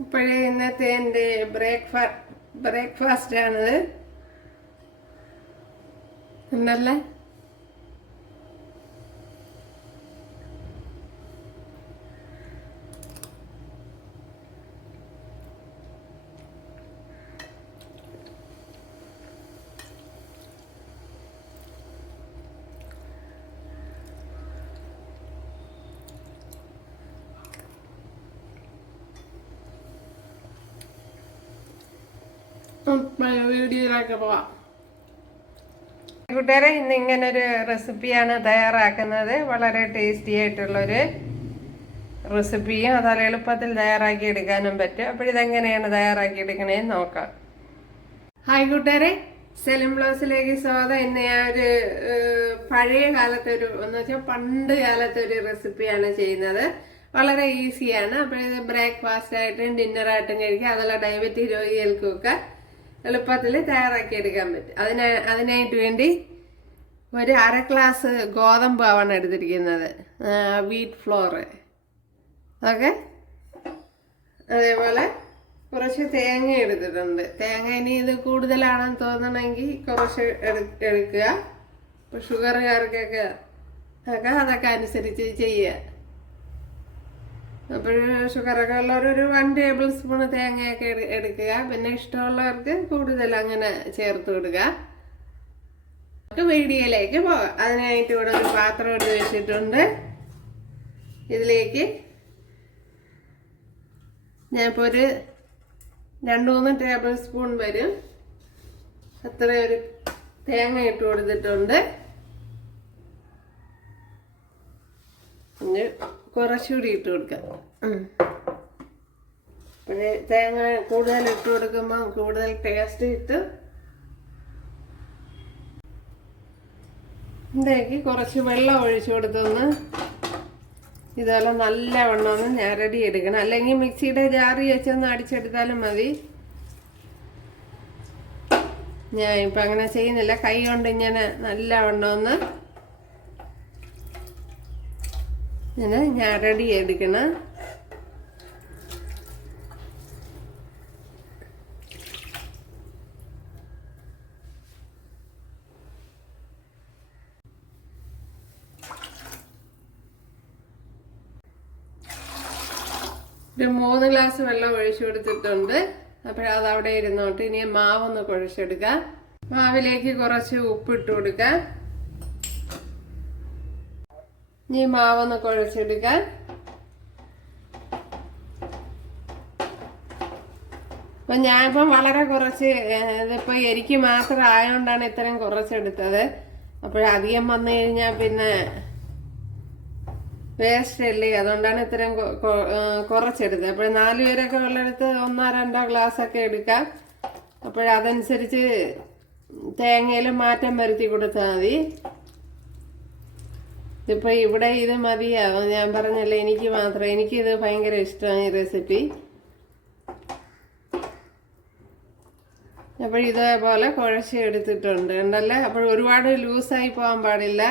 ഇപ്പോഴേ ഇന്നത്തെ എൻ്റെ ബ്രേക്ക്ഫാസ്റ്റ് ആണിത്. ഉണ്ടല്ലേ? വീഡിയോയിലൊക്കെ പോവാം. കൂട്ടുകാരെ, ഇന്ന് ഇങ്ങനൊരു റെസിപ്പിയാണ് തയ്യാറാക്കുന്നത്. വളരെ ടേസ്റ്റി ആയിട്ടുള്ളൊരു റെസിപ്പിയും അതുപോലെ എളുപ്പത്തിൽ തയ്യാറാക്കി എടുക്കാനും പറ്റും. അപ്പോഴിതെങ്ങനെയാണ് തയ്യാറാക്കി എടുക്കണേന്ന് നോക്കാം. ഹായ് കൂട്ടുകാരെ, സെലിം ബ്ലോസിലേക്ക് സ്വാഗതം. ഇന്ന് ഞാൻ ഒരു പഴയ കാലത്തെ എന്ന് വെച്ചാൽ പണ്ട് കാലത്തെ ഒരു റെസിപ്പിയാണ് ചെയ്യുന്നത്. വളരെ ഈസിയാണ്. അപ്പോഴിത് ബ്രേക്ക്ഫാസ്റ്റ് ആയിട്ടും ഡിന്നറായിട്ടും കഴിക്കാം. അതുപോലെ ഡയബറ്റിക് രോഗികൾക്കൊക്കെ എളുപ്പത്തിൽ തയ്യാറാക്കി എടുക്കാൻ പറ്റും. അതിനായിട്ട് വേണ്ടി ഒരു അര ഗ്ലാസ് ഗോതമ്പാവാണ് എടുത്തിരിക്കുന്നത്, വീറ്റ് ഫ്ലോർ. ഓക്കെ, അതേപോലെ കുറച്ച് തേങ്ങ എടുത്തിട്ടുണ്ട്. തേങ്ങ ഇനി ഇത് കൂടുതലാണെന്ന് തോന്നണമെങ്കിൽ കുറച്ച് എടുക്കുക. ഇപ്പോൾ ഷുഗറുകാർക്കൊക്കെ അതൊക്കെ അനുസരിച്ച് ചെയ്യുക. അപ്പോൾ ഷുഗറൊക്കെ ഉള്ളവരൊരു 1 ടേബിൾ സ്പൂൺ തേങ്ങയൊക്കെ എടുക്കുക. പിന്നെ ഇഷ്ടമുള്ളവർക്ക് കൂടുതൽ അങ്ങനെ ചേർത്ത് കൊടുക്കുക. നമുക്ക് വീഡിയോയിലേക്ക് പോകാം. അതിനായിട്ട് ഇവിടെ ഒരു പാത്രം എടുത്ത് വെച്ചിട്ടുണ്ട്. ഇതിലേക്ക് ഞാനിപ്പോൾ ഒരു 2-3 ടേബിൾ സ്പൂൺ വരും അത്രയൊരു തേങ്ങ ഇട്ട് കൊടുത്തിട്ടുണ്ട്. കുറച്ചുകൂടി ഇട്ട് കൊടുക്കാം. പിന്നെ തേങ്ങ കൂടുതൽ ഇട്ട് കൊടുക്കുമ്പോൾ കൂടുതൽ ടേസ്റ്റ് കിട്ടും. ഇതിലേക്ക് കുറച്ച് വെള്ളം ഒഴിച്ചു കൊടുത്തൊന്ന് ഇതെല്ലാം നല്ലവണ്ണം ഒന്ന് ഞരടി എടുക്കണം. അല്ലെങ്കിൽ മിക്സിയുടെ ജാറി വെച്ചൊന്ന് അടിച്ചെടുത്താലും മതി. ഞാൻ ഇപ്പം അങ്ങനെ ചെയ്യുന്നില്ല. കൈ കൊണ്ട് ഇങ്ങനെ നല്ലവണ്ണം ഒന്ന് ഇങ്ങനെ ഞരടി എടുക്കണം. ഒരു 3 ഗ്ലാസ് വെള്ളം ഒഴിച്ചു കൊടുത്തിട്ടുണ്ട്. അപ്പോഴത് അവിടെ ഇരുന്നോട്ട് ഇനി മാവൊന്ന് കുഴച്ചെടുക്കാം. മാവിലേക്ക് കുറച്ച് ഉപ്പിട്ട് കൊടുക്കാം. ഇനി മാവൊന്ന് കുഴച്ചെടുക്കാൻ. അപ്പം ഞാനിപ്പം വളരെ കുറച്ച്, ഇതിപ്പോൾ എനിക്ക് മാത്രം ആയതുകൊണ്ടാണ് ഇത്രയും കുറച്ചെടുത്തത്. അപ്പോഴധികം വന്നു കഴിഞ്ഞാൽ പിന്നെ വേസ്റ്റ് അല്ലേ, അതുകൊണ്ടാണ് ഇത്രയും കുറച്ചെടുത്തത്. അപ്പോൾ 4 പേരൊക്കെ ഉള്ളിടത്ത് 1-2 ഗ്ലാസ് ഒക്കെ എടുക്കാം. അപ്പോഴതനുസരിച്ച് തേങ്ങയിൽ മാറ്റം വരുത്തി കൊടുത്താൽ മതി. ഇപ്പൊ ഇവിടെ ഇത് മതിയാവും. ഞാൻ പറഞ്ഞല്ലേ, എനിക്കിത് ഭയങ്കര ഇഷ്ടമാണ് ഈ റെസിപ്പി. അപ്പോൾ ഇതേപോലെ കുഴച്ച് എടുത്തിട്ടുണ്ട് ഉണ്ടല്ലേ. അപ്പോൾ ഒരുപാട് ലൂസായി പോകാൻ പാടില്ല.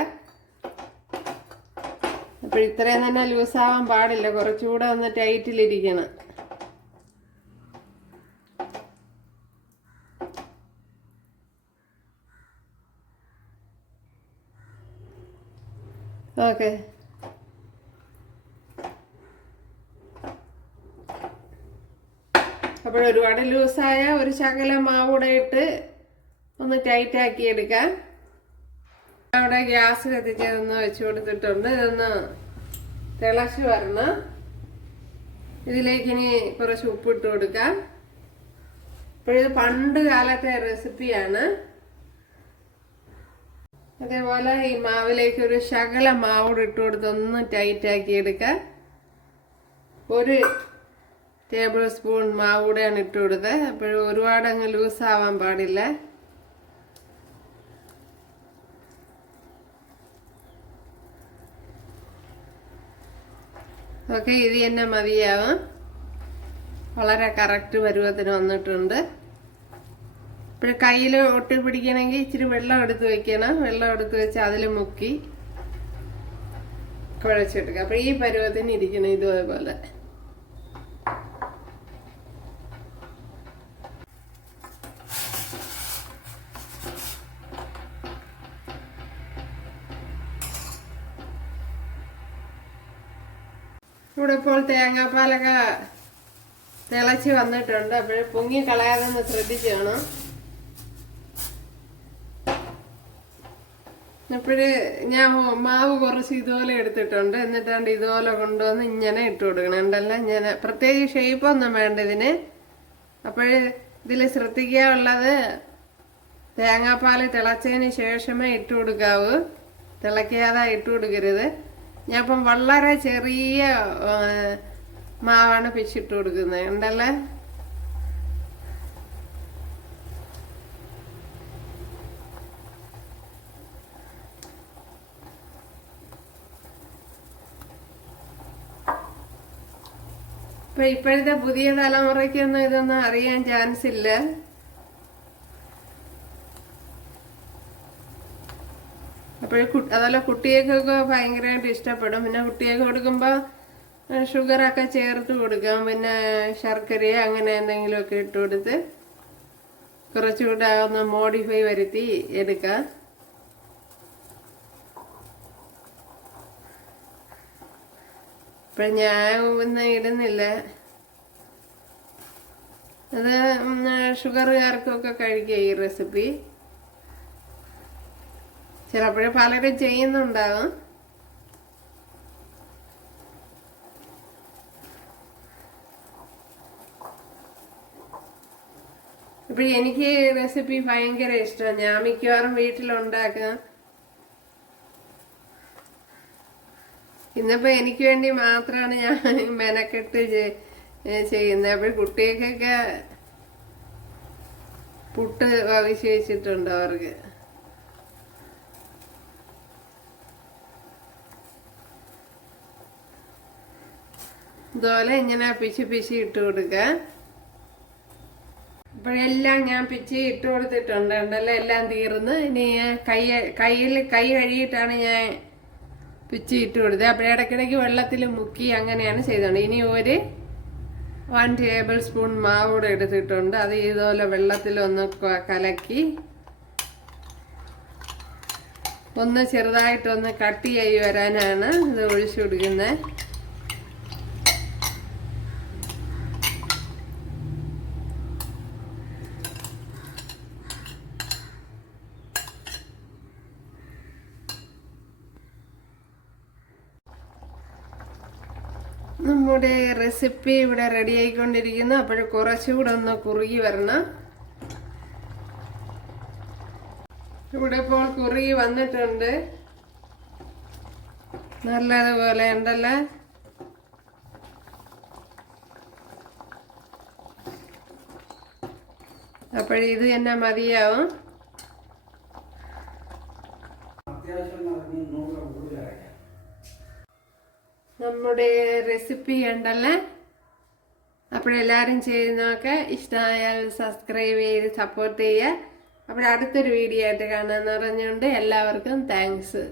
അപ്പോൾ ഇത്രയും തന്നെ ലൂസാവാൻ പാടില്ല, കുറച്ചുകൂടെ ഒന്ന് ടൈറ്റിലിരിക്കണം. ഓക്കെ, അപ്പോൾ ഒരുപാട് ലൂസായ ഒരു ശകലം മാവൂടെ ഇട്ട് ഒന്ന് ടൈറ്റാക്കി എടുക്കാം. അവിടെ ഗ്യാസ് കത്തിച്ചതൊന്ന് വെച്ച് കൊടുത്തിട്ടുണ്ട്. ഇതൊന്ന് തിളച്ച് വരണം. ഇതിലേക്ക് ഇനി കുറച്ച് ഉപ്പിട്ട് കൊടുക്കാം. ഇപ്പോഴിത് പണ്ട് കാലത്തെ റെസിപ്പിയാണ്. അതേപോലെ ഈ മാവിലേക്ക് ഒരു ശകലം മാവൂടെ ഇട്ട് കൊടുത്ത് ഒന്ന് ടൈറ്റാക്കി എടുക്കാം. 1 ടേബിൾ സ്പൂൺ മാവൂടെയാണ് ഇട്ട് കൊടുത്തത്. അപ്പോൾ ഒരുപാട് അങ്ങ് ലൂസാവാൻ പാടില്ല. ഓക്കെ, ഇത് തന്നെ മതിയാവും. വളരെ കറക്റ്റ് പരുവത്തിന് വന്നിട്ടുണ്ട്. ഇപ്പോൾ കയ്യിൽ ഒട്ടി പിടിക്കണമെങ്കിൽ ഇച്ചിരി വെള്ളം എടുത്ത് വെക്കണം. വെള്ളം എടുത്ത് വെച്ച് അതിൽ മുക്കി കുഴച്ചെടുക്കുക. അപ്പോൾ ഈ പരുവത്തിന് ഇരിക്കണം ഇതുപോലെ. ഇവിടെ ഇപ്പോൾ തേങ്ങാപ്പാലൊക്കെ തിളച്ച് വന്നിട്ടുണ്ട്. അപ്പോൾ പൊങ്ങി കളയാതെ ഒന്ന് ശ്രദ്ധിക്കണം. അപ്പോഴ് ഞാൻ മാവ് കുറച്ച് ഇതുപോലെ എടുത്തിട്ടുണ്ട്. എന്നിട്ടാണ്ട് ഇതുപോലെ കൊണ്ടുവന്ന് ഇങ്ങനെ ഇട്ട് കൊടുക്കണം. ഉണ്ടല്ലോ ഇങ്ങനെ പ്രത്യേകിച്ച് ഷേപ്പൊന്നും വേണ്ട ഇതിന്. അപ്പോഴ് ഇതിൽ ശ്രദ്ധിക്കാനുള്ളത് തേങ്ങാപ്പാൽ തിളച്ചതിന് ശേഷമേ ഇട്ട് കൊടുക്കാവൂ. തിളയ്ക്കാതെ ഇട്ട് കൊടുക്കരുത്. ഞാൻ ഇപ്പം വളരെ ചെറിയ മാവാണ് പിച്ചിട്ട് കൊടുക്കുന്നത്. ഉണ്ടല്ലേ ഇപ്പൊ ഇപ്പോഴത്തെ പുതിയ തലമുറയ്ക്കൊന്നും ഇതൊന്നും അറിയാൻ ചാൻസ് ഇല്ല. അപ്പോഴേ അതല്ല കുട്ടികൾക്കൊക്കെ ഭയങ്കരമായിട്ട് ഇഷ്ടപ്പെടും. പിന്നെ കുട്ടികൾക്ക് കൊടുക്കുമ്പോൾ ഷുഗറൊക്കെ ചേർത്ത് കൊടുക്കാം. പിന്നെ ശർക്കരയോ അങ്ങനെ എന്തെങ്കിലുമൊക്കെ ഇട്ട് കൊടുത്ത് കുറച്ചുകൂടെ ഒന്ന് മോഡിഫൈ വരുത്തി എടുക്കാം. ഇപ്പം ഞാൻ ഒന്നും ഇടുന്നില്ല. അത് ഷുഗറുകാർക്കൊക്കെ കഴിക്കുക ഈ റെസിപ്പി. ചിലപ്പോഴും പലരും ചെയ്യുന്നുണ്ടാവും. ഇപ്പൊ എനിക്ക് റെസിപ്പി ഭയങ്കര ഇഷ്ടമാണ്. ഞാൻ മിക്കവാറും വീട്ടിലുണ്ടാക്കാം. ഇന്നിപ്പോ എനിക്ക് വേണ്ടി മാത്രമാണ് ഞാൻ മെനക്കെട്ട് ചെയ്യുന്നത്. അപ്പോൾ കുട്ടികൾക്കൊക്കെ പുട്ട് ആവശ്യം വെച്ചിട്ടുണ്ട് അവർക്ക്. ഇതുപോലെ ഇങ്ങനെ പിച്ചി ഇട്ട് കൊടുക്കുക. ഇപ്പോഴെല്ലാം ഞാൻ പിച്ചി ഇട്ട് കൊടുത്തിട്ടുണ്ട്. ഉണ്ടല്ലോ എല്ലാം തീർന്ന്. ഇനി കൈ കഴുകിയിട്ടാണ് ഞാൻ പിച്ചി ഇട്ട് കൊടുത്തത്. അപ്പോഴിടയ്ക്കിടയ്ക്ക് വെള്ളത്തിൽ മുക്കി അങ്ങനെയാണ് ചെയ്തത്. ഇനി 1 ടേബിൾ സ്പൂൺ മാവ് കൂടെ എടുത്തിട്ടുണ്ട്. അത് ഇതുപോലെ വെള്ളത്തിലൊന്ന് കലക്കി ഒന്ന് ചെറുതായിട്ടൊന്ന് കട്ടിയായി വരാനാണ് ഇത് ഒഴിച്ചു കൊടുക്കുന്നത്. നമ്മുടെ റെസിപ്പി ഇവിടെ റെഡി ആയിക്കൊണ്ടിരിക്കുന്നു. അപ്പോൾ കുറച്ചുകൂടെ ഒന്ന് കുറുകി വരണം. ഇവിടെ ഇപ്പോൾ കുറുകി വന്നിട്ടുണ്ട്. നല്ലതുപോലെ ഉണ്ടല്ലോ. അപ്പോഴിത് തന്നെ മതിയാവും. നമ്മുടെ റെസിപ്പി ഉണ്ടല്ലേ. അപ്പോഴെല്ലാവരും ചെയ്യുന്നതൊക്കെ ഇഷ്ടമായാൽ സബ്സ്ക്രൈബ് ചെയ്ത് സപ്പോർട്ട് ചെയ്യുക. അപ്പോൾ അടുത്തൊരു വീഡിയോ ആയിട്ട് കാണാമെന്ന് പറഞ്ഞുകൊണ്ട് എല്ലാവർക്കും താങ്ക്സ്.